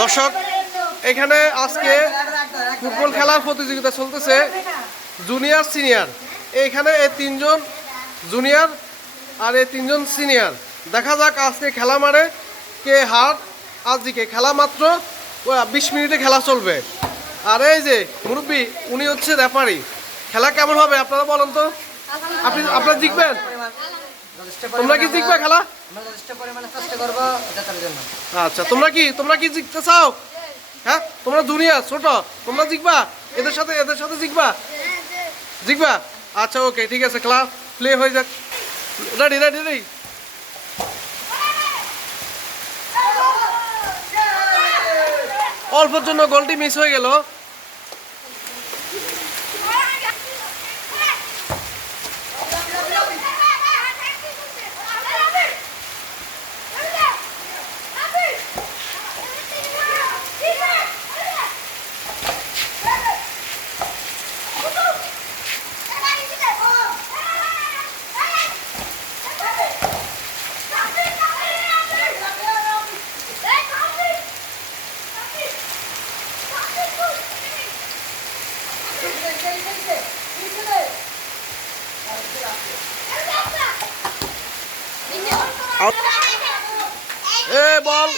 দর্শক, এখানে আজকে ফুটবল খেলার প্রতিযোগিতা চলতেছে জুনিয়র সিনিয়র এইখানে এই তিনজন জুনিয়র আর এই তিনজন সিনিয়র দেখা যাক আজকে খেলা মারে কে হার, আজকে খেলা মাত্র বিশ মিনিটে খেলা চলবে। আর এই যে মুরব্বী, উনি হচ্ছে রেফারি খেলা কেমন হবে, আপনারা বলেন তো। আপনি আপনারা জিতবেন? তোমরা কি জিতবে খেলা? আমরা যথেষ্ট পরিমাণে চেষ্টা করব জেতার জন্য। আচ্ছা তোমরা কি তোমরা কি জিততে চাও? হ্যাঁ? তোমরা দুনিয়া ছোট। তোমরা জিতবা? এদের সাথে এদের সাথে জিতবা? জিতবা? আচ্ছা ওকে ঠিক আছে ক্লাস প্লে হয়ে যাক। রেডি রেডি রেডি অল্পের জন্য গোলটি মিস হয়ে গেল। এ বল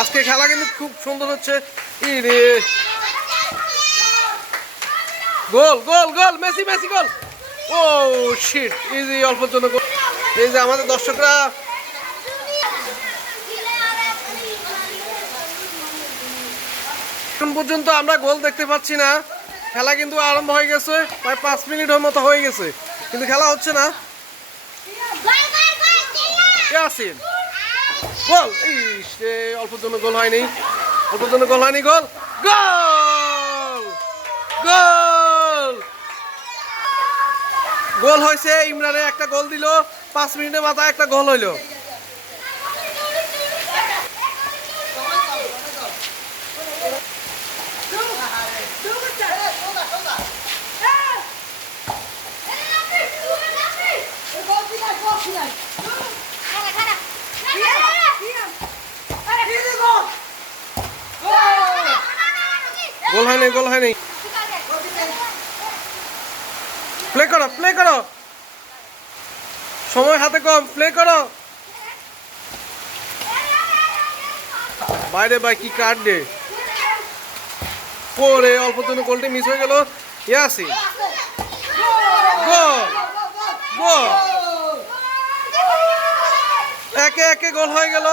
আজকে খেলা কিন্তু খুব সুন্দর হচ্ছে। ই রে goal goal goal, Messi Messi, goal. ও শিট যে অল্পের জন্য এই যে আমাদের দর্শকরা এখন পর্যন্ত আমরা গোল দেখতে পাচ্ছি না। খেলা কিন্তু আরম্ভ হয়ে গেছে, প্রায় পাঁচ মিনিটের মতো হয়ে গেছে। কিন্তু খেলা হচ্ছে না। ইয়াসিন গোল! ইস অল্পের জন্য গোল হয়নি। অল্পের জন্য গোল হয়নি, গোল! গোল! গোল! গোল হয়েছে, ইমরানে একটা গোল দিল, পাঁচ মিনিটের মাথায় একটা গোল হইল। গোল হয়নি গোল হয়নি প্লে করো প্লে করো। সময় হাতে কম প্লে করো। বাইরে ভাই, কি কাট দে পরে অল্প জন্য গোলটি মিস হয়ে গেল। ইয়াসি গোল হয়ে গেল।